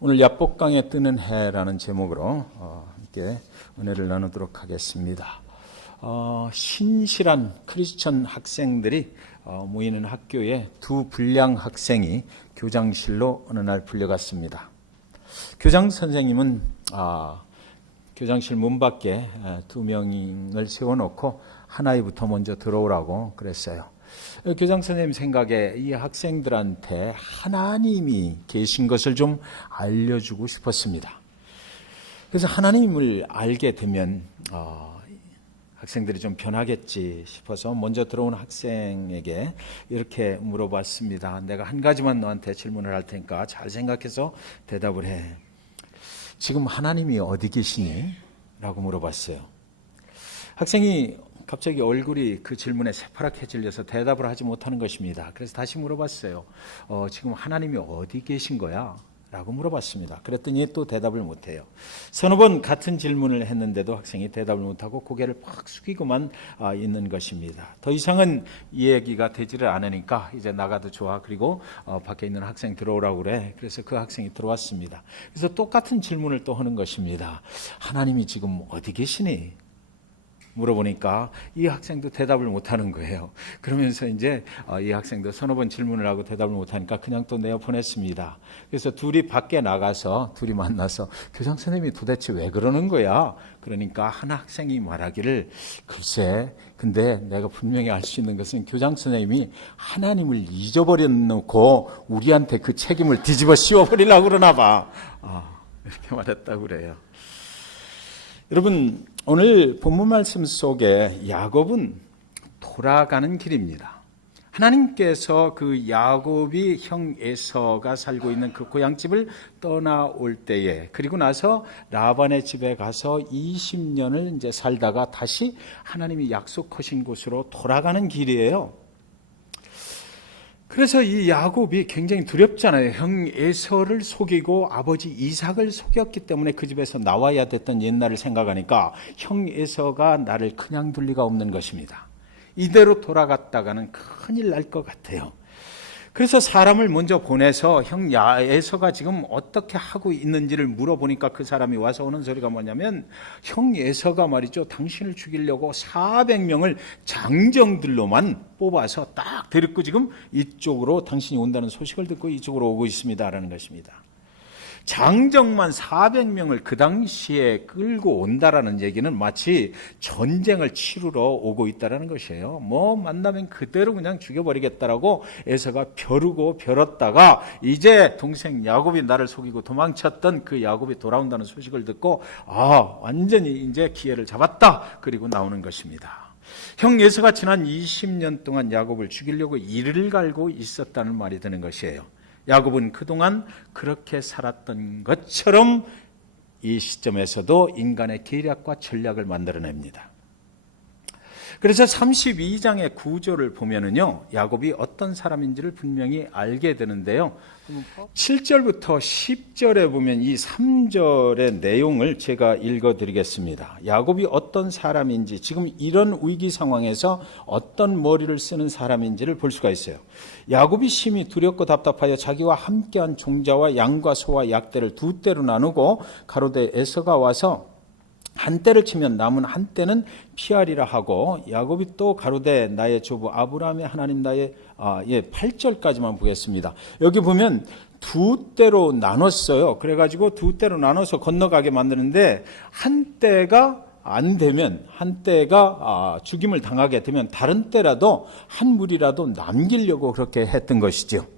오늘 야복강에 뜨는 해라는 제목으로 함께 은혜를 나누도록 하겠습니다. 신실한 크리스천 학생들이 모이는 학교에 두 불량 학생이 교장실로 어느 날 불려갔습니다. 교장 선생님은 교장실 문 밖에 두 명을 세워놓고 한 아이부터 먼저 들어오라고 그랬어요. 교장 선생님 생각에 이 학생들한테 하나님이 계신 것을 좀 알려주고 싶었습니다. 그래서 하나님을 알게 되면 학생들이 좀 변하겠지 싶어서 먼저 들어온 학생에게 이렇게 물어봤습니다. 내가 한 가지만 너한테 질문을 할 테니까 잘 생각해서 대답을 해. 지금 하나님이 어디 계시니? 라고 물어봤어요. 학생이 갑자기 얼굴이 그 질문에 새파랗게 질려서 대답을 하지 못하는 것입니다. 그래서 다시 물어봤어요. 지금 하나님이 어디 계신 거야? 라고 물어봤습니다. 그랬더니 또 대답을 못해요. 서너 번 같은 질문을 했는데도 학생이 대답을 못하고 고개를 팍 숙이고만 있는 것입니다. 더 이상은 이 얘기가 되지를 않으니까 이제 나가도 좋아. 그리고 밖에 있는 학생 들어오라고 그래. 그래서 그 학생이 들어왔습니다. 그래서 똑같은 질문을 또 하는 것입니다. 하나님이 지금 어디 계시니? 물어보니까 이 학생도 대답을 못하는 거예요. 그러면서 이제 이 학생도 서너 번 질문을 하고 대답을 못하니까 그냥 또 내어보냈습니다. 그래서 둘이 밖에 나가서 둘이 만나서 교장 선생님이 도대체 왜 그러는 거야? 그러니까 한 학생이 말하기를 글쎄 근데 내가 분명히 알 수 있는 것은 교장 선생님이 하나님을 잊어버려놓고 우리한테 그 책임을 뒤집어 씌워버리려고 그러나 봐. 이렇게 말했다고 그래요. 여러분 오늘 본문 말씀 속에 야곱은 돌아가는 길입니다. 하나님께서 그 야곱이 형 에서가 살고 있는 그 고향집을 떠나올 때에 그리고 나서 라반의 집에 가서 20년을 이제 살다가 다시 하나님이 약속하신 곳으로 돌아가는 길이에요. 그래서 이 야곱이 굉장히 두렵잖아요. 형 에서를 속이고 아버지 이삭을 속였기 때문에 그 집에서 나와야 됐던 옛날을 생각하니까 형 에서가 나를 그냥 둘 리가 없는 것입니다. 이대로 돌아갔다가는 큰일 날 것 같아요. 그래서 사람을 먼저 보내서 형 에서가 지금 어떻게 하고 있는지를 물어보니까 그 사람이 와서 오는 소리가 뭐냐면 형 에서가 말이죠. 당신을 죽이려고 400명을 장정들로만 뽑아서 딱 데리고 지금 이쪽으로 당신이 온다는 소식을 듣고 이쪽으로 오고 있습니다라는 것입니다. 장정만 400명을 그 당시에 끌고 온다라는 얘기는 마치 전쟁을 치르러 오고 있다라는 것이에요. 만나면 그대로 그냥 죽여버리겠다라고 에서가 벼르고 벼렀다가 이제 동생 야곱이 나를 속이고 도망쳤던 그 야곱이 돌아온다는 소식을 듣고 완전히 이제 기회를 잡았다. 그리고 나오는 것입니다. 형 에서가 지난 20년 동안 야곱을 죽이려고 이를 갈고 있었다는 말이 되는 것이에요. 야곱은 그동안 그렇게 살았던 것처럼 이 시점에서도 인간의 계략과 전략을 만들어냅니다. 그래서 32장의 구조를 보면은요, 야곱이 어떤 사람인지를 분명히 알게 되는데요. 7절부터 10절에 보면 이 3절의 내용을 제가 읽어드리겠습니다. 야곱이 어떤 사람인지, 지금 이런 위기 상황에서 어떤 머리를 쓰는 사람인지를 볼 수가 있어요. 야곱이 심히 두렵고 답답하여 자기와 함께한 종자와 양과 소와 약대를 두 떼로 나누고 가로되 에서가 와서 한 떼를 치면 남은 한 떼는 피하리라 하고 야곱이 또 가로되 나의 조부 아브라함의 하나님 나의 8절까지만 보겠습니다. 여기 보면 두 떼로 나눴어요. 그래가지고 두 떼로 나눠서 건너가게 만드는데 한 떼가 안 되면 한 떼가 죽임을 당하게 되면 다른 떼라도 한 무리라도 남기려고 그렇게 했던 것이죠.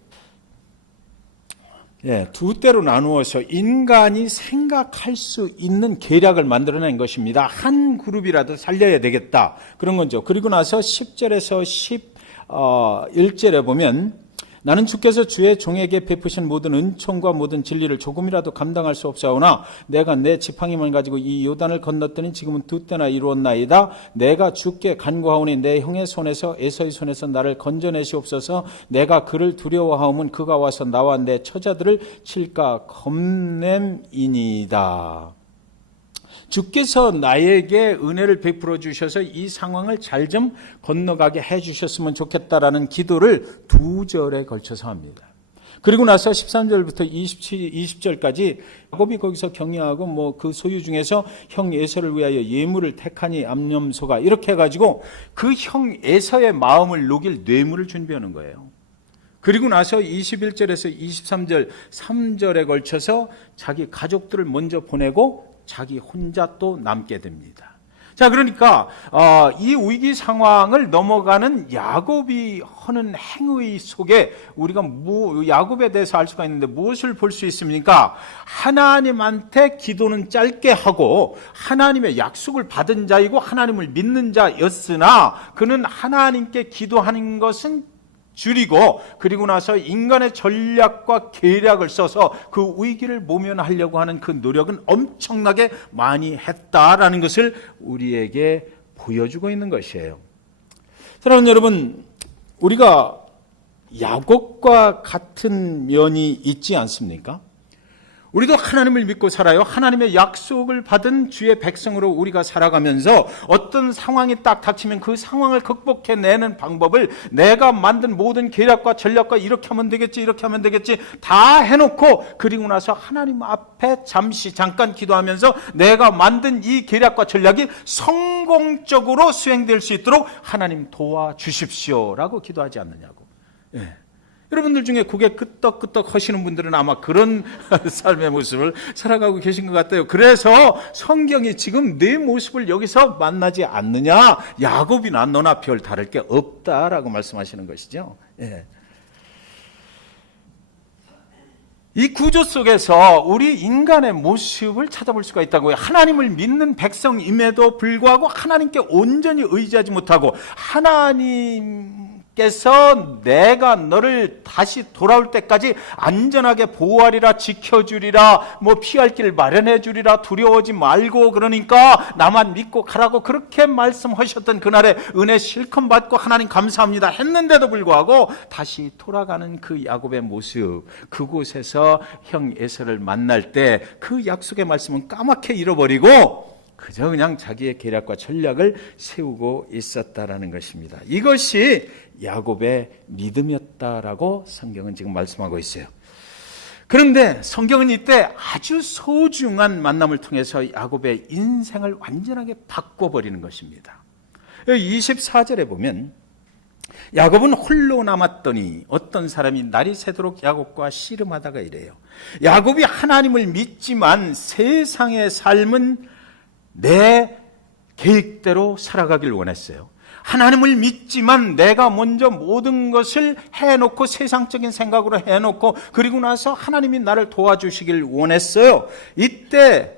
두 떼로 나누어서 인간이 생각할 수 있는 계략을 만들어낸 것입니다. 한 그룹이라도 살려야 되겠다. 그런 거죠. 그리고 나서 10절에서 11절에 보면 나는 주께서 주의 종에게 베푸신 모든 은총과 모든 진리를 조금이라도 감당할 수 없사오나 내가 내 지팡이만 가지고 이 요단을 건넜더니 지금은 두 때나 이루었나이다. 내가 주께 간구하오니 내 형의 손에서 에서의 손에서 나를 건져내시옵소서. 내가 그를 두려워하오면 그가 와서 나와 내 처자들을 칠까 겁냄이니이다. 주께서 나에게 은혜를 베풀어 주셔서 이 상황을 잘 좀 건너가게 해 주셨으면 좋겠다라는 기도를 2절에 걸쳐서 합니다. 그리고 나서 13절부터 20절까지 야곱이 거기서 격려하고 뭐 그 소유 중에서 형 에서를 위하여 예물을 택하니 암염소가 이렇게 해가지고 그 형 에서의 마음을 녹일 뇌물을 준비하는 거예요. 그리고 나서 21절에서 23절 3절에 걸쳐서 자기 가족들을 먼저 보내고 자기 혼자 또 남게 됩니다. 자, 그러니까 이 위기 상황을 넘어가는 야곱이 하는 행위 속에 우리가 야곱에 대해서 알 수가 있는데 무엇을 볼 수 있습니까? 하나님한테 기도는 짧게 하고 하나님의 약속을 받은 자이고 하나님을 믿는 자였으나 그는 하나님께 기도하는 것은 줄이고 그리고 나서 인간의 전략과 계략을 써서 그 위기를 모면하려고 하는 그 노력은 엄청나게 많이 했다라는 것을 우리에게 보여주고 있는 것이에요. 사랑하는 여러분, 우리가 야곱과 같은 면이 있지 않습니까? 우리도 하나님을 믿고 살아요. 하나님의 약속을 받은 주의 백성으로 우리가 살아가면서 어떤 상황이 딱 닥치면 그 상황을 극복해내는 방법을 내가 만든 모든 계략과 전략과 이렇게 하면 되겠지 이렇게 하면 되겠지 다 해놓고 그리고 나서 하나님 앞에 잠깐 기도하면서 내가 만든 이 계략과 전략이 성공적으로 수행될 수 있도록 하나님 도와주십시오라고 기도하지 않느냐고. 예. 여러분들 중에 고개 끄덕끄덕 하시는 분들은 아마 그런 삶의 모습을 살아가고 계신 것 같아요. 그래서 성경이 지금 내 모습을 여기서 만나지 않느냐, 야곱이나 너나 별 다를 게 없다라고 말씀하시는 것이죠. 예. 이 구조 속에서 우리 인간의 모습을 찾아볼 수가 있다고요. 하나님을 믿는 백성임에도 불구하고 하나님께 온전히 의지하지 못하고 하나님께서 내가 너를 다시 돌아올 때까지 안전하게 보호하리라, 지켜주리라, 뭐 피할 길 마련해 주리라, 두려워하지 말고 그러니까 나만 믿고 가라고 그렇게 말씀하셨던 그날의 은혜 실컷 받고 하나님 감사합니다 했는데도 불구하고 다시 돌아가는 그 야곱의 모습, 그곳에서 형 에서를 만날 때 그 약속의 말씀은 까맣게 잃어버리고 그저 그냥 자기의 계략과 전략을 세우고 있었다라는 것입니다. 이것이 야곱의 믿음이었다라고 성경은 지금 말씀하고 있어요. 그런데 성경은 이때 아주 소중한 만남을 통해서 야곱의 인생을 완전하게 바꿔버리는 것입니다. 24절에 보면 야곱은 홀로 남았더니 어떤 사람이 날이 새도록 야곱과 씨름하다가 이래요. 야곱이 하나님을 믿지만 세상의 삶은 내 계획대로 살아가길 원했어요. 하나님을 믿지만 내가 먼저 모든 것을 해놓고 세상적인 생각으로 해놓고 그리고 나서 하나님이 나를 도와주시길 원했어요. 이때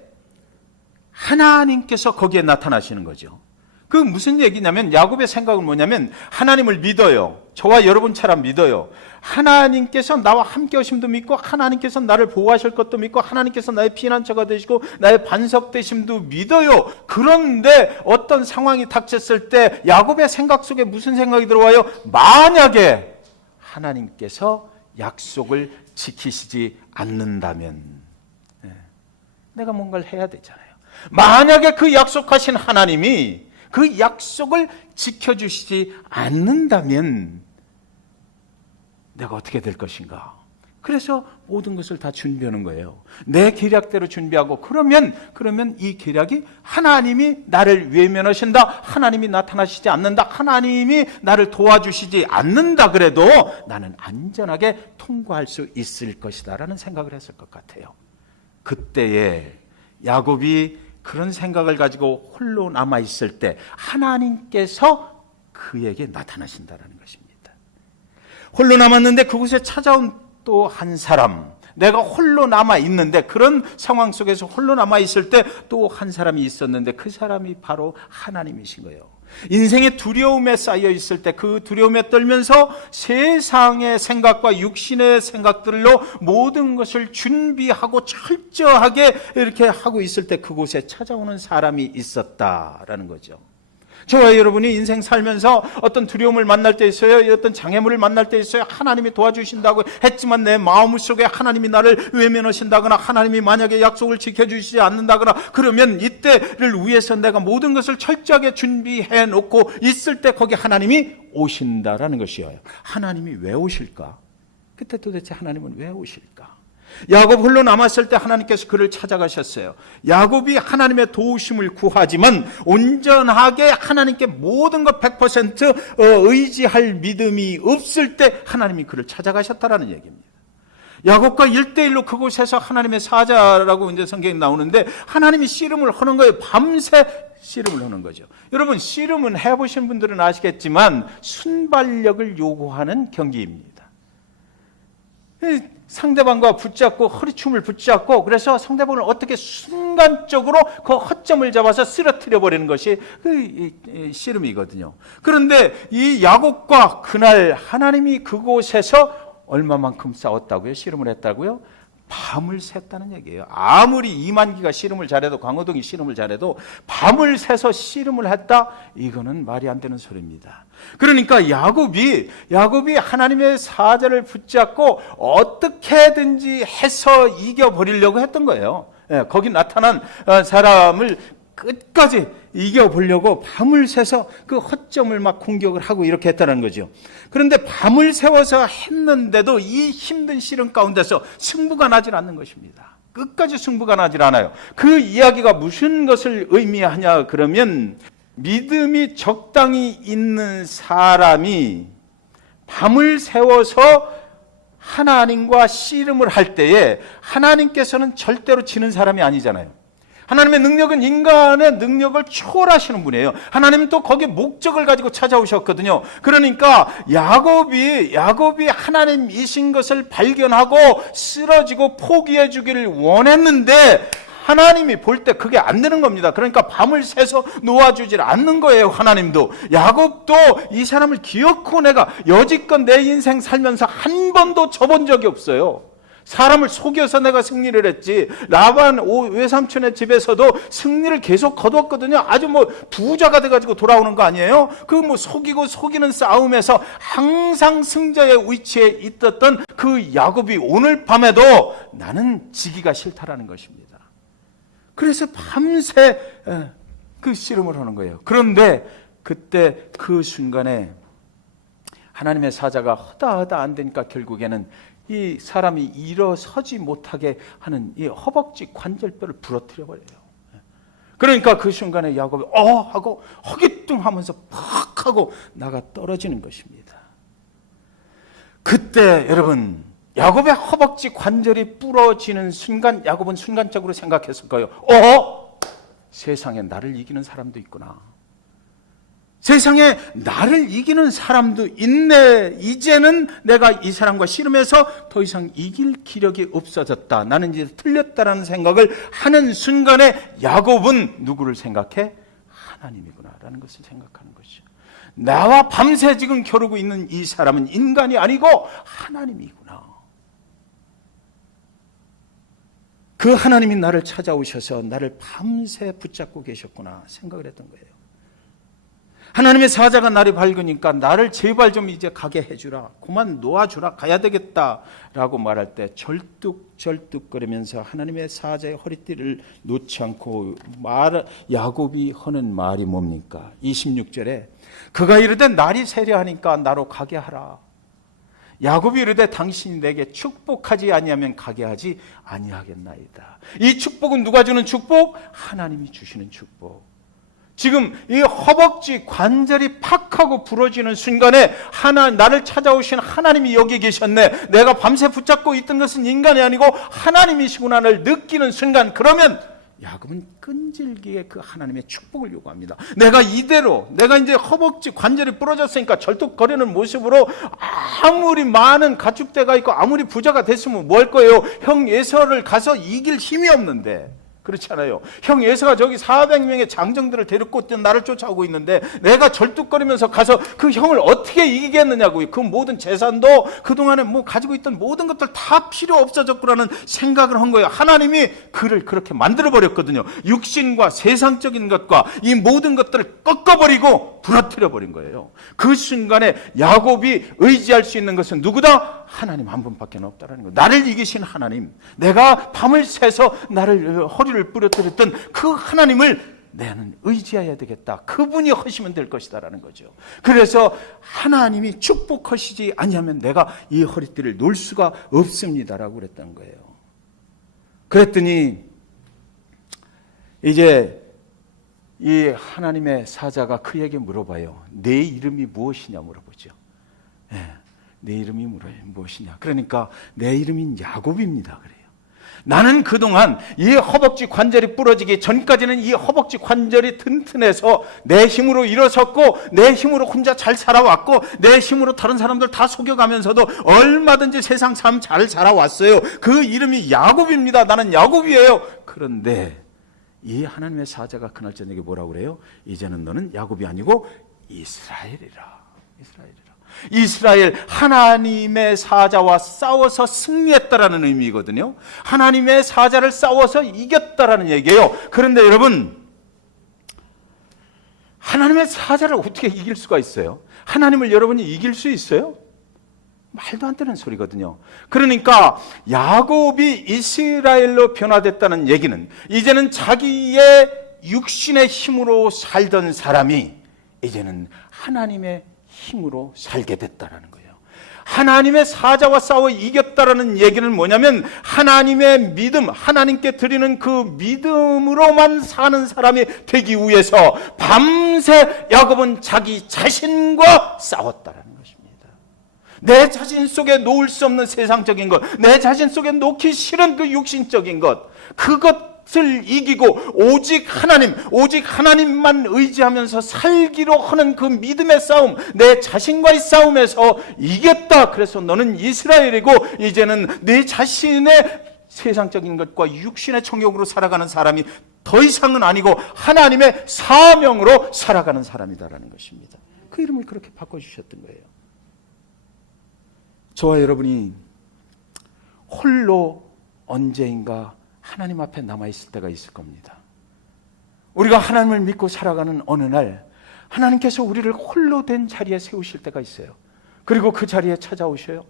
하나님께서 거기에 나타나시는 거죠. 그 무슨 얘기냐면 야곱의 생각은 뭐냐면 하나님을 믿어요. 저와 여러분처럼 믿어요. 하나님께서 나와 함께 하심도 믿고 하나님께서 나를 보호하실 것도 믿고 하나님께서 나의 피난처가 되시고 나의 반석 되심도 믿어요. 그런데 어떤 상황이 닥쳤을 때 야곱의 생각 속에 무슨 생각이 들어와요? 만약에 하나님께서 약속을 지키시지 않는다면 내가 뭔가를 해야 되잖아요. 만약에 그 약속하신 하나님이 그 약속을 지켜주시지 않는다면 내가 어떻게 될 것인가? 그래서 모든 것을 다 준비하는 거예요. 내 계략대로 준비하고 그러면 이 계략이 하나님이 나를 외면하신다, 하나님이 나타나시지 않는다, 하나님이 나를 도와주시지 않는다 그래도 나는 안전하게 통과할 수 있을 것이다 라는 생각을 했을 것 같아요. 그때에 야곱이 그런 생각을 가지고 홀로 남아있을 때 하나님께서 그에게 나타나신다는 것입니다. 홀로 남았는데 그곳에 찾아온 또 한 사람, 내가 홀로 남아있는데 그런 상황 속에서 홀로 남아있을 때 또 한 사람이 있었는데 그 사람이 바로 하나님이신 거예요. 인생의 두려움에 쌓여 있을 때 그 두려움에 떨면서 세상의 생각과 육신의 생각들로 모든 것을 준비하고 철저하게 이렇게 하고 있을 때 그곳에 찾아오는 사람이 있었다라는 거죠. 저와 여러분이 인생 살면서 어떤 두려움을 만날 때 있어요. 어떤 장애물을 만날 때 있어요. 하나님이 도와주신다고 했지만 내 마음속에 하나님이 나를 외면하신다거나 하나님이 만약에 약속을 지켜주시지 않는다거나 그러면 이때를 위해서 내가 모든 것을 철저하게 준비해 놓고 있을 때 거기 하나님이 오신다라는 것이에요. 하나님이 왜 오실까? 그때 도대체 하나님은 왜 오실까? 야곱 홀로 남았을 때 하나님께서 그를 찾아가셨어요. 야곱이 하나님의 도우심을 구하지만 온전하게 하나님께 모든 것 100% 의지할 믿음이 없을 때 하나님이 그를 찾아가셨다라는 얘기입니다. 야곱과 1대1로 그곳에서 하나님의 사자라고 이제 성경에 나오는데 하나님이 씨름을 하는 거예요. 밤새 씨름을 하는 거죠. 여러분, 씨름은 해보신 분들은 아시겠지만 순발력을 요구하는 경기입니다. 상대방과 붙잡고 허리춤을 붙잡고 그래서 상대방을 어떻게 순간적으로 그 허점을 잡아서 쓰러뜨려 버리는 것이 그 씨름이거든요. 그런데 이 야곱과 그날 하나님이 그곳에서 얼마만큼 싸웠다고요? 씨름을 했다고요? 밤을 샜다는 얘기예요. 아무리 이만기가 씨름을 잘해도, 강호동이 씨름을 잘해도 밤을 새서 씨름을 했다? 이거는 말이 안 되는 소리입니다. 그러니까 야곱이 하나님의 사자를 붙잡고 어떻게든지 해서 이겨버리려고 했던 거예요. 거기 나타난 사람을 끝까지 이겨보려고 밤을 새서 그 허점을 막 공격을 하고 이렇게 했다는 거죠. 그런데 밤을 새워서 했는데도 이 힘든 씨름 가운데서 승부가 나질 않는 것입니다. 끝까지 승부가 나질 않아요. 그 이야기가 무슨 것을 의미하냐 그러면 믿음이 적당히 있는 사람이 밤을 새워서 하나님과 씨름을 할 때에 하나님께서는 절대로 지는 사람이 아니잖아요. 하나님의 능력은 인간의 능력을 초월하시는 분이에요. 하나님은 또 거기에 목적을 가지고 찾아오셨거든요. 그러니까 야곱이 하나님이신 것을 발견하고 쓰러지고 포기해 주기를 원했는데 하나님이 볼 때 그게 안 되는 겁니다. 그러니까 밤을 새서 놓아주질 않는 거예요. 하나님도. 야곱도 이 사람을 기어코 내가 여지껏 내 인생 살면서 한 번도 져본 적이 없어요. 사람을 속여서 내가 승리를 했지. 라반 외삼촌의 집에서도 승리를 계속 거두었거든요. 아주 부자가 돼가지고 돌아오는 거 아니에요? 그 속이고 속이는 싸움에서 항상 승자의 위치에 있었던 그 야곱이 오늘 밤에도 나는 지기가 싫다라는 것입니다. 그래서 밤새 그 씨름을 하는 거예요. 그런데 그때 그 순간에 하나님의 사자가 허다허다 안 되니까 결국에는 이 사람이 일어서지 못하게 하는 이 허벅지 관절뼈를 부러뜨려 버려요. 그러니까 그 순간에 야곱이 하고 허기뚱하면서 팍 하고 나가 떨어지는 것입니다. 그때 여러분 야곱의 허벅지 관절이 부러지는 순간 야곱은 순간적으로 생각했을 거예요. 세상에 나를 이기는 사람도 있구나. 세상에 나를 이기는 사람도 있네. 이제는 내가 이 사람과 씨름해서 더 이상 이길 기력이 없어졌다. 나는 이제 틀렸다라는 생각을 하는 순간에 야곱은 누구를 생각해? 하나님이구나라는 것을 생각하는 것이죠. 나와 밤새 지금 겨루고 있는 이 사람은 인간이 아니고 하나님이구나. 그 하나님이 나를 찾아오셔서 나를 밤새 붙잡고 계셨구나 생각을 했던 거예요. 하나님의 사자가 날이 밝으니까 나를 제발 좀 이제 가게 해주라. 그만 놓아주라. 가야 되겠다라고 말할 때 절뚝절뚝거리면서 하나님의 사자의 허리띠를 놓지 않고 야곱이 하는 말이 뭡니까? 26절에 그가 이르되 날이 세려하니까 나로 가게 하라. 야곱이 이르되 당신이 내게 축복하지 아니하면 가게 하지 아니하겠나이다. 이 축복은 누가 주는 축복? 하나님이 주시는 축복. 지금 이 허벅지 관절이 팍 하고 부러지는 순간에 나를 찾아오신 하나님이 여기 계셨네. 내가 밤새 붙잡고 있던 것은 인간이 아니고 하나님이시구나를 느끼는 순간, 그러면 야곱은 끈질기게 그 하나님의 축복을 요구합니다. 내가 이제 허벅지 관절이 부러졌으니까 절뚝거리는 모습으로 아무리 많은 가축대가 있고 아무리 부자가 됐으면 뭐 할 거예요? 형 에서를 가서 이길 힘이 없는데. 그렇잖아요. 형 에서가 저기 400명의 장정들을 데리고 나를 쫓아오고 있는데 내가 절뚝거리면서 가서 그 형을 어떻게 이기겠느냐고요. 그 모든 재산도 그동안에 가지고 있던 모든 것들 다 필요 없어졌구나는 생각을 한 거예요. 하나님이 그를 그렇게 만들어버렸거든요. 육신과 세상적인 것과 이 모든 것들을 꺾어버리고 부러뜨려버린 거예요. 그 순간에 야곱이 의지할 수 있는 것은 누구다? 하나님 한 분밖에 없다는 거예요. 나를 이기신 하나님, 내가 밤을 새서 나를 허리를 부러뜨렸던 그 하나님을 나는 의지해야 되겠다. 그분이 하시면 될 것이다라는 거죠. 그래서 하나님이 축복하시지 아니하면 내가 이 허리띠를 놓을 수가 없습니다라고 그랬던 거예요. 그랬더니 이제 이 하나님의 사자가 그에게 물어봐요. 내 이름이 무엇이냐 물어보죠. 내 이름이 무엇이냐. 그러니까 내 이름인 야곱입니다. 그래요. 나는 그동안 이 허벅지 관절이 부러지기 전까지는 이 허벅지 관절이 튼튼해서 내 힘으로 일어섰고 내 힘으로 혼자 잘 살아왔고 내 힘으로 다른 사람들 다 속여가면서도 얼마든지 세상 참 잘 살아왔어요. 그 이름이 야곱입니다. 나는 야곱이에요. 그런데 이 하나님의 사자가 그날 저녁에 뭐라고 그래요? 이제는 너는 야곱이 아니고 이스라엘이라. 이스라엘, 하나님의 사자와 싸워서 승리했다라는 의미거든요. 하나님의 사자를 싸워서 이겼다라는 얘기예요. 그런데 여러분, 하나님의 사자를 어떻게 이길 수가 있어요? 하나님을 여러분이 이길 수 있어요? 말도 안 되는 소리거든요. 그러니까 야곱이 이스라엘로 변화됐다는 얘기는 이제는 자기의 육신의 힘으로 살던 사람이 이제는 하나님의 힘으로 살게 됐다라는 거예요. 하나님의 사자와 싸워 이겼다라는 얘기는 뭐냐면 하나님의 믿음, 하나님께 드리는 그 믿음으로만 사는 사람이 되기 위해서 밤새 야곱은 자기 자신과 싸웠다라는 것입니다. 내 자신 속에 놓을 수 없는 세상적인 것, 내 자신 속에 놓기 싫은 그 육신적인 것, 그것을 이기고 오직 하나님만 의지하면서 살기로 하는 그 믿음의 싸움, 내 자신과의 싸움에서 이겼다. 그래서 너는 이스라엘이고 이제는 내 자신의 세상적인 것과 육신의 청욕으로 살아가는 사람이 더 이상은 아니고 하나님의 사명으로 살아가는 사람이다라는 것입니다. 그 이름을 그렇게 바꿔주셨던 거예요. 저와 여러분이 홀로 언제인가 하나님 앞에 남아있을 때가 있을 겁니다. 우리가 하나님을 믿고 살아가는 어느 날 하나님께서 우리를 홀로 된 자리에 세우실 때가 있어요. 그리고 그 자리에 찾아오셔요.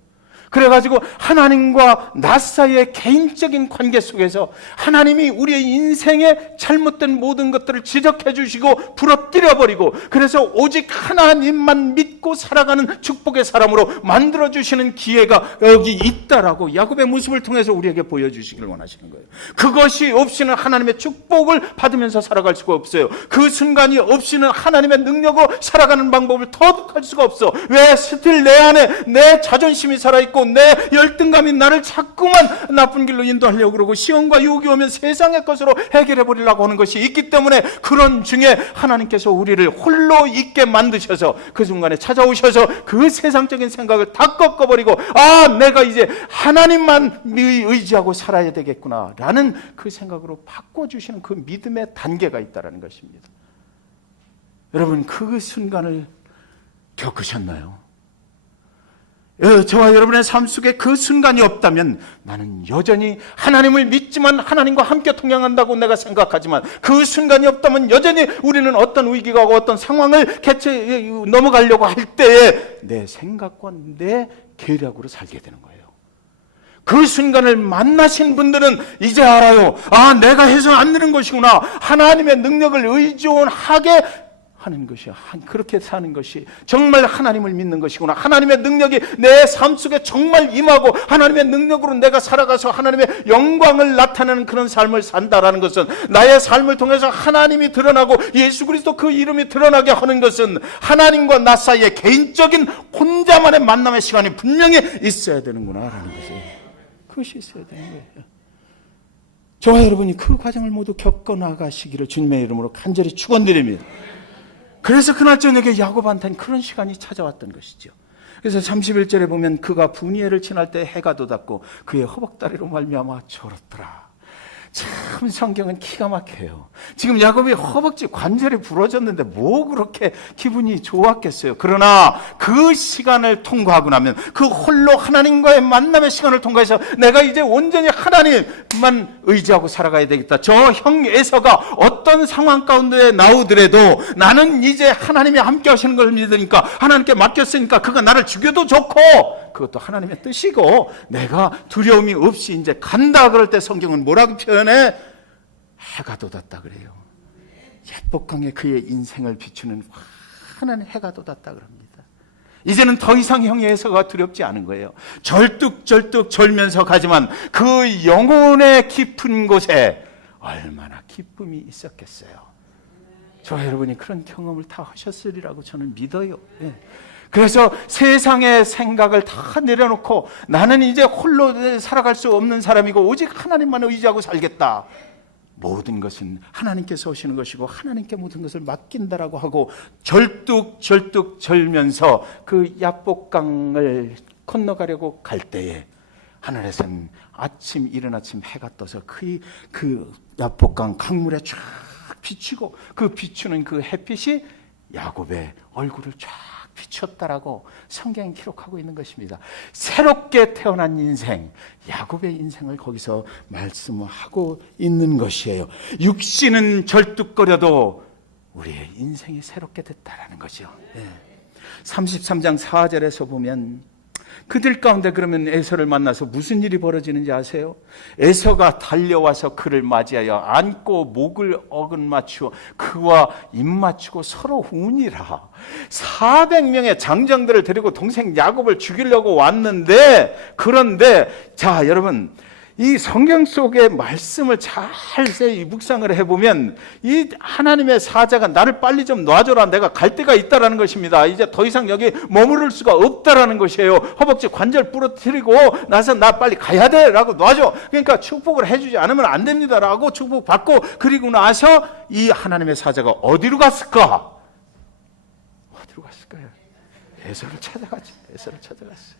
그래가지고 하나님과 나 사이의 개인적인 관계 속에서 하나님이 우리의 인생의 잘못된 모든 것들을 지적해 주시고 부러뜨려 버리고 그래서 오직 하나님만 믿고 살아가는 축복의 사람으로 만들어 주시는 기회가 여기 있다라고 야곱의 모습을 통해서 우리에게 보여주시길 원하시는 거예요. 그것이 없이는 하나님의 축복을 받으면서 살아갈 수가 없어요. 그 순간이 없이는 하나님의 능력으로 살아가는 방법을 터득할 수가 없어. 왜? 스틸 내 안에 내 자존심이 살아있고 내 열등감이 나를 자꾸만 나쁜 길로 인도하려고 그러고 시험과 유혹이 오면 세상의 것으로 해결해 버리려고 하는 것이 있기 때문에 그런 중에 하나님께서 우리를 홀로 있게 만드셔서 그 순간에 찾아오셔서 그 세상적인 생각을 다 꺾어버리고 내가 이제 하나님만 의지하고 살아야 되겠구나 라는 그 생각으로 바꿔주시는 그 믿음의 단계가 있다는 것입니다. 여러분 그 순간을 겪으셨나요? 저와 여러분의 삶 속에 그 순간이 없다면 나는 여전히 하나님을 믿지만 하나님과 함께 동행한다고 내가 생각하지만 그 순간이 없다면 여전히 우리는 어떤 위기가 오고 어떤 상황을 넘어가려고 할 때에 내 생각과 내 계략으로 살게 되는 거예요. 그 순간을 만나신 분들은 이제 알아요. 내가 해서 안 되는 것이구나. 하나님의 능력을 의존하게 하는 것이 그렇게 사는 것이 정말 하나님을 믿는 것이구나. 하나님의 능력이 내 삶 속에 정말 임하고 하나님의 능력으로 내가 살아가서 하나님의 영광을 나타내는 그런 삶을 산다라는 것은 나의 삶을 통해서 하나님이 드러나고 예수 그리스도 그 이름이 드러나게 하는 것은 하나님과 나 사이에 개인적인 혼자만의 만남의 시간이 분명히 있어야 되는구나라는 것을 그것이 있어야 되는 거예요. 저와 여러분이 그 과정을 모두 겪어나가시기를 주님의 이름으로 간절히 축원드립니다. 그래서 그날 저녁에 야곱한테는 그런 시간이 찾아왔던 것이죠. 그래서 31절에 보면 그가 분이엘을 지날 때 해가 돋았고 그의 허벅다리로 말미암아 졸었더라. 참 성경은 기가 막혀요. 지금 야곱이 허벅지 관절이 부러졌는데 뭐 그렇게 기분이 좋았겠어요. 그러나 그 시간을 통과하고 나면 그 홀로 하나님과의 만남의 시간을 통과해서 내가 이제 온전히 하나님만 의지하고 살아가야 되겠다. 저 형 에서가 어떤 상황 가운데 나오더라도 나는 이제 하나님이 함께 하시는 걸 믿으니까 하나님께 맡겼으니까 그가 나를 죽여도 좋고 그것도 하나님의 뜻이고 내가 두려움이 없이 이제 간다 그럴 때 성경은 뭐라고 표현해? 해가 돋았다 그래요. 야복강에 그의 인생을 비추는 환한 해가 돋았다 그럽니다. 이제는 더 이상 형의 에서가 두렵지 않은 거예요. 절뚝절뚝 졸면서 가지만 그 영혼의 깊은 곳에 얼마나 기쁨이 있었겠어요. 저와 여러분이 그런 경험을 다 하셨으리라고 저는 믿어요. 예. 그래서 세상의 생각을 다 내려놓고 나는 이제 홀로 살아갈 수 없는 사람이고 오직 하나님만 의지하고 살겠다. 모든 것은 하나님께서 오시는 것이고 하나님께 모든 것을 맡긴다라고 하고 절뚝절뚝 절면서 그 야복강을 건너가려고 갈 때에 하늘에서는 이른 아침 해가 떠서 그 야복강 강물에 쫙 비치고 그 비추는 그 햇빛이 야곱의 얼굴을 쫙 비췄다라고 성경이 기록하고 있는 것입니다. 새롭게 태어난 인생, 야곱의 인생을 거기서 말씀하고 있는 것이에요. 육신은 절뚝거려도 우리의 인생이 새롭게 됐다라는 거죠. 33장 4절에서 보면 그들 가운데 그러면 에서를 만나서 무슨 일이 벌어지는지 아세요? 에서가 달려와서 그를 맞이하여 안고 목을 어긋맞추어 그와 입맞추고 서로 우니라. 400명의 장정들을 데리고 동생 야곱을 죽이려고 왔는데, 그런데 자 여러분, 이 성경 속의 말씀을 잘 묵상을 해보면 이 하나님의 사자가 나를 빨리 좀 놔줘라, 내가 갈 데가 있다라는 것입니다. 이제 더 이상 여기 머무를 수가 없다라는 것이에요. 허벅지 관절 부러뜨리고 나서 나 빨리 가야 돼 라고 놔줘. 그러니까 축복을 해주지 않으면 안 됩니다 라고 축복받고, 그리고 나서 이 하나님의 사자가 어디로 갔을까? 어디로 갔을까요? 에서를 찾아갔죠. 에서를 찾아갔어요.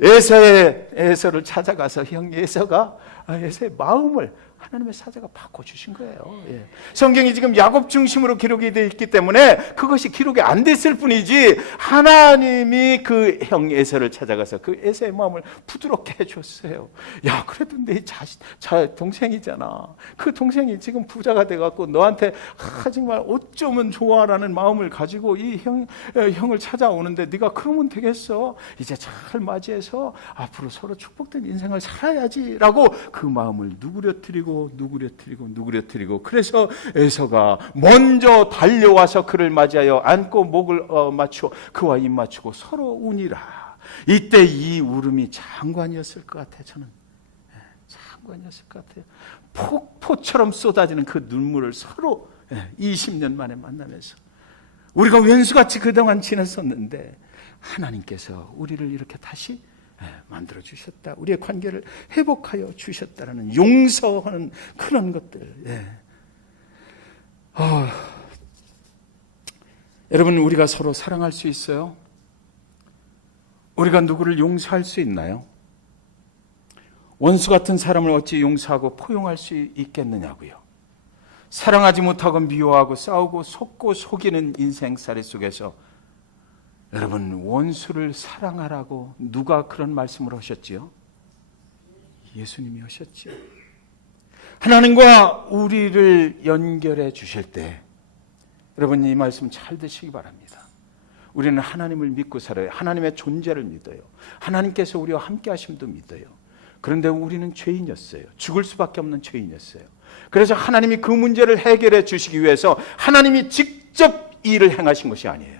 에서를 찾아가서 형 에서가 에서의 마음을 하나님의 사자가 바꿔주신 거예요. 예. 성경이 지금 야곱 중심으로 기록이 되어 있기 때문에 그것이 기록이 안 됐을 뿐이지, 하나님이 그 형 에서를 찾아가서 그 에서의 마음을 부드럽게 해줬어요. 야, 그래도 내 동생이잖아. 그 동생이 지금 부자가 돼갖고 너한테 정말 어쩌면 좋아라는 마음을 가지고 이 형을 찾아오는데 네가 그러면 되겠어? 이제 잘 맞이해서 앞으로 서로 축복된 인생을 살아야지라고 그 마음을 누구려뜨리고 그래서 에서가 먼저 달려와서 그를 맞이하여 안고 목을 맞추어 그와 입 맞추고 서로 우니라. 이때 이 울음이 장관이었을 것 같아요. 저는 장관이었을 것 같아요. 폭포처럼 쏟아지는 그 눈물을 서로 20년 만에 만나면서, 우리가 왼수같이 그동안 지냈었는데 하나님께서 우리를 이렇게 다시 만들어 주셨다. 우리의 관계를 회복하여 주셨다라는, 용서하는 그런 것들. 여러분, 우리가 서로 사랑할 수 있어요? 우리가 누구를 용서할 수 있나요? 원수 같은 사람을 어찌 용서하고 포용할 수 있겠느냐고요. 사랑하지 못하고 미워하고 싸우고 속고 속이는 인생살이 속에서 여러분, 원수를 사랑하라고 누가 그런 말씀을 하셨지요? 예수님이 하셨지요. 하나님과 우리를 연결해 주실 때 여러분, 이 말씀 잘 듣시기 바랍니다. 우리는 하나님을 믿고 살아요. 하나님의 존재를 믿어요. 하나님께서 우리와 함께 하심도 믿어요. 그런데 우리는 죄인이었어요. 죽을 수밖에 없는 죄인이었어요. 그래서 하나님이 그 문제를 해결해 주시기 위해서 하나님이 직접 일을 행하신 것이 아니에요.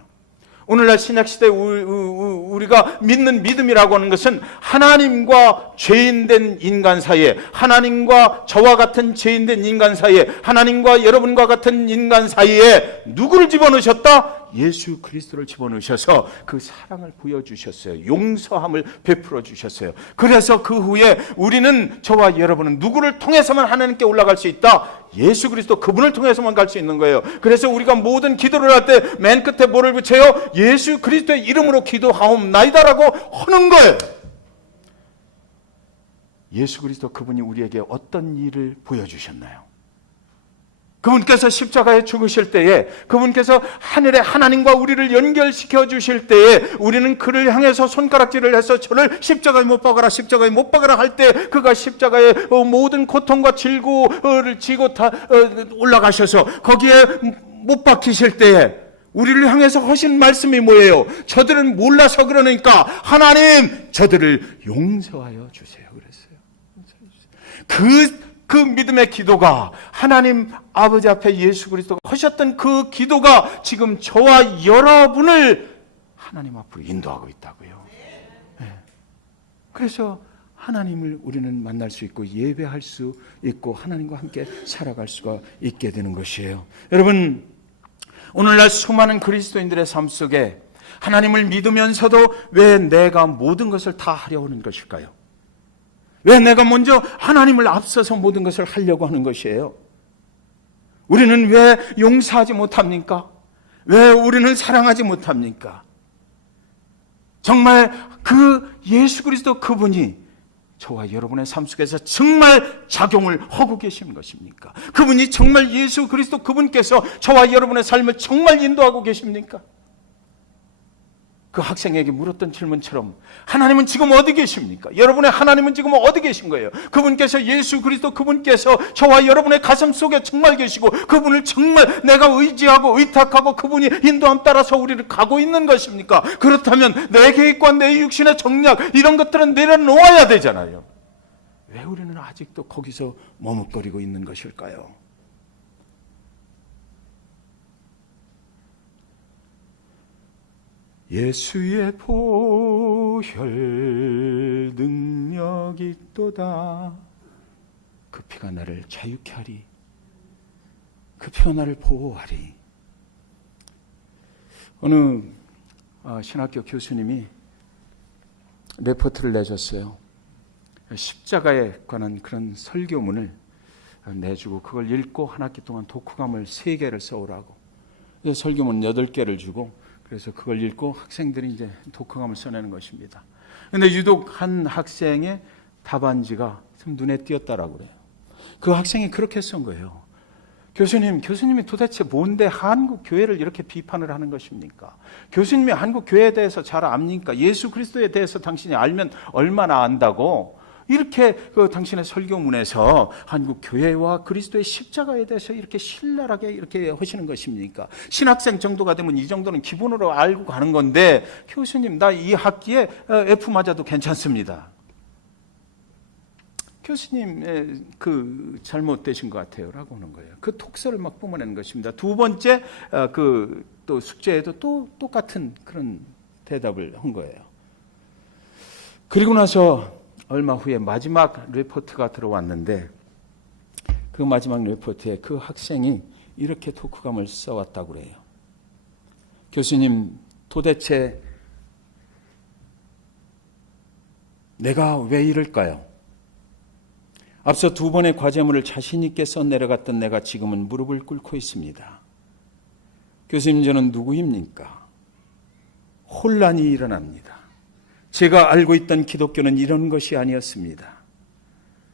오늘날 신약시대 우리가 믿는 믿음이라고 하는 것은 하나님과 죄인된 인간 사이에, 하나님과 저와 같은 죄인된 인간 사이에, 하나님과 여러분과 같은 인간 사이에 누구를 집어넣으셨다? 예수 그리스도를 집어넣으셔서 그 사랑을 보여주셨어요. 용서함을 베풀어 주셨어요. 그래서 그 후에 우리는, 저와 여러분은 누구를 통해서만 하나님께 올라갈 수 있다? 예수 그리스도, 그분을 통해서만 갈 수 있는 거예요. 그래서 우리가 모든 기도를 할 때 맨 끝에 뭐를 붙여요? 예수 그리스도의 이름으로 기도하옵나이다라고 하는 거예요. 예수 그리스도, 그분이 우리에게 어떤 일을 보여주셨나요? 그분께서 십자가에 죽으실 때에, 그분께서 하늘에 하나님과 우리를 연결시켜 주실 때에 우리는 그를 향해서 손가락질을 해서 저를 십자가에 못 박아라, 십자가에 못 박아라 할 때 그가 십자가에 모든 고통과 질고를 지고 다 올라가셔서 거기에 못 박히실 때에 우리를 향해서 하신 말씀이 뭐예요? 저들은 몰라서 그러니까 하나님, 저들을 용서하여 주세요 그랬어요. 그 그 믿음의 기도가 하나님 아버지 앞에 예수 그리스도가 하셨던 그 기도가 지금 저와 여러분을 하나님 앞으로 인도하고 있다고요. 네. 그래서 하나님을 우리는 만날 수 있고 예배할 수 있고 하나님과 함께 살아갈 수가 있게 되는 것이에요. 여러분, 오늘날 수많은 그리스도인들의 삶 속에 하나님을 믿으면서도 왜 내가 모든 것을 다 하려고 하는 것일까요? 왜 내가 먼저 하나님을 앞서서 모든 것을 하려고 하는 것이에요? 우리는 왜 용서하지 못합니까? 왜 우리는 사랑하지 못합니까? 정말 그 예수 그리스도 그분이 저와 여러분의 삶 속에서 정말 작용을 하고 계시는 것입니까? 그분이 정말 예수 그리스도 그분께서 저와 여러분의 삶을 정말 인도하고 계십니까? 그 학생에게 물었던 질문처럼 하나님은 지금 어디 계십니까? 여러분의 하나님은 지금 어디 계신 거예요? 그분께서 예수 그리스도 그분께서 저와 여러분의 가슴 속에 정말 계시고 그분을 정말 내가 의지하고 의탁하고 그분이 인도함 따라서 우리를 가고 있는 것입니까? 그렇다면 내 계획과 내 육신의 정략 이런 것들은 내려놓아야 되잖아요. 왜 우리는 아직도 거기서 머뭇거리고 있는 것일까요? 예수의 보혈 능력이 있도다. 그 피가 나를 자유케 하리. 그 피가 나를 보호하리. 어느 신학교 교수님이 레포트를 내줬어요. 십자가에 관한 그런 설교문을 내주고 그걸 읽고 한 학기 동안 독후감을 3개를 써오라고. 설교문 8개를 주고 그래서 그걸 읽고 학생들이 이제 독후감을 써내는 것입니다. 그런데 유독 한 학생의 답안지가 참 눈에 띄었다라고 그래요. 그 학생이 그렇게 쓴 거예요. 교수님이 도대체 뭔데 한국 교회를 이렇게 비판을 하는 것입니까? 교수님이 한국 교회에 대해서 잘 압니까? 예수 그리스도에 대해서 당신이 알면 얼마나 안다고? 이렇게 당신의 설교문에서 한국 교회와 그리스도의 십자가에 대해서 이렇게 신랄하게 이렇게 하시는 것입니까? 신학생 정도가 되면 이 정도는 기본으로 알고 가는 건데 교수님 나 이 학기에 F 맞아도 괜찮습니다. 교수님 그 잘못되신 것 같아요 라고 하는 거예요. 그 독서를 막 뿜어내는 것입니다. 2번째 그 또 숙제에도 또 똑같은 그런 대답을 한 거예요. 그리고 나서 얼마 후에 마지막 리포트가 들어왔는데 그 마지막 리포트에 그 학생이 이렇게 독후감을 써왔다고 그래요. 교수님, 도대체 내가 왜 이럴까요? 앞서 2번의 과제물을 자신 있게 써내려갔던 내가 지금은 무릎을 꿇고 있습니다. 교수님, 저는 누구입니까? 혼란이 일어납니다. 제가 알고 있던 기독교는 이런 것이 아니었습니다.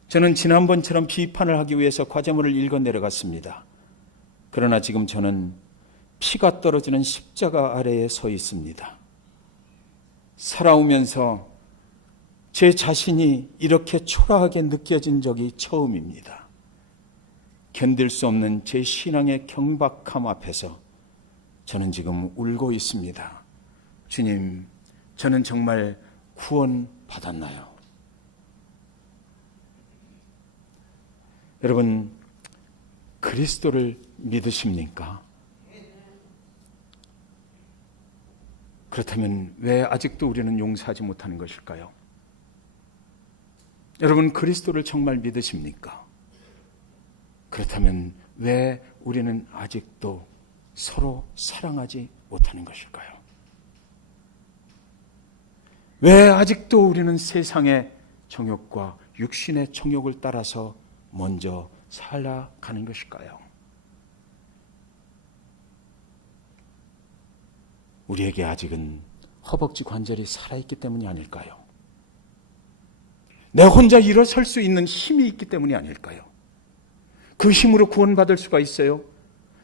저는 지난번처럼 비판을 하기 위해서 과제물을 읽어 내려갔습니다. 그러나 지금 저는 피가 떨어지는 십자가 아래에 서 있습니다. 살아오면서 제 자신이 이렇게 초라하게 느껴진 적이 처음입니다. 견딜 수 없는 제 신앙의 경박함 앞에서 저는 지금 울고 있습니다. 주님, 저는 정말 구원 받았나요? 여러분, 그리스도를 믿으십니까? 그렇다면 왜 아직도 우리는 용서하지 못하는 것일까요? 여러분, 그리스도를 정말 믿으십니까? 그렇다면 왜 우리는 아직도 서로 사랑하지 못하는 것일까요? 왜 아직도 우리는 세상의 정욕과 육신의 정욕을 따라서 먼저 살아가는 것일까요? 우리에게 아직은 허벅지 관절이 살아있기 때문이 아닐까요? 내 혼자 일어설 수 있는 힘이 있기 때문이 아닐까요? 그 힘으로 구원받을 수가 있어요.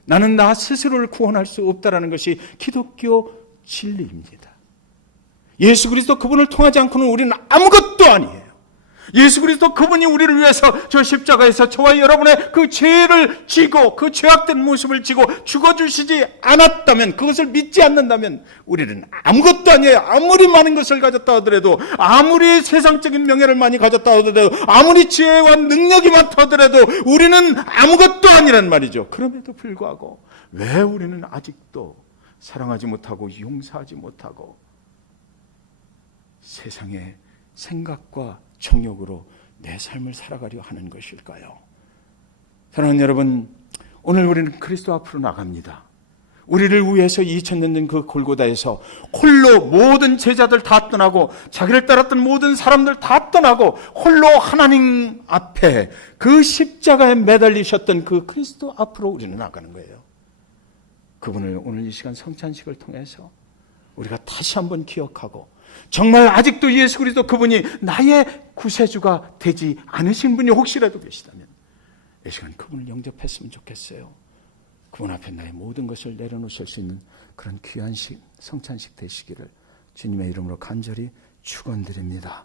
나는 나 스스로를 구원할 수 없다라는 것이 기독교 진리입니다. 예수 그리스도 그분을 통하지 않고는 우리는 아무것도 아니에요. 예수 그리스도 그분이 우리를 위해서 저 십자가에서 저와 여러분의 그 죄를 지고 그 죄악된 모습을 지고 죽어주시지 않았다면, 그것을 믿지 않는다면 우리는 아무것도 아니에요. 아무리 많은 것을 가졌다 하더라도, 아무리 세상적인 명예를 많이 가졌다 하더라도, 아무리 지혜와 능력이 많다 하더라도 우리는 아무것도 아니란 말이죠. 그럼에도 불구하고 왜 우리는 아직도 사랑하지 못하고 용서하지 못하고 세상의 생각과 정욕으로 내 삶을 살아가려 하는 것일까요? 사랑하는 여러분, 오늘 우리는 그리스도 앞으로 나갑니다. 우리를 위해서 2000년 전 그 골고다에서 홀로 모든 제자들 다 떠나고 자기를 따랐던 모든 사람들 다 떠나고 홀로 하나님 앞에 그 십자가에 매달리셨던 그 그리스도 앞으로 우리는 나가는 거예요. 그분을 오늘 이 시간 성찬식을 통해서 우리가 다시 한번 기억하고, 정말 아직도 예수 그리스도 그분이 나의 구세주가 되지 않으신 분이 혹시라도 계시다면 이 시간 그분을 영접했으면 좋겠어요. 그분 앞에 나의 모든 것을 내려놓으실 수 있는 그런 귀한 성찬식 되시기를 주님의 이름으로 간절히 축원드립니다.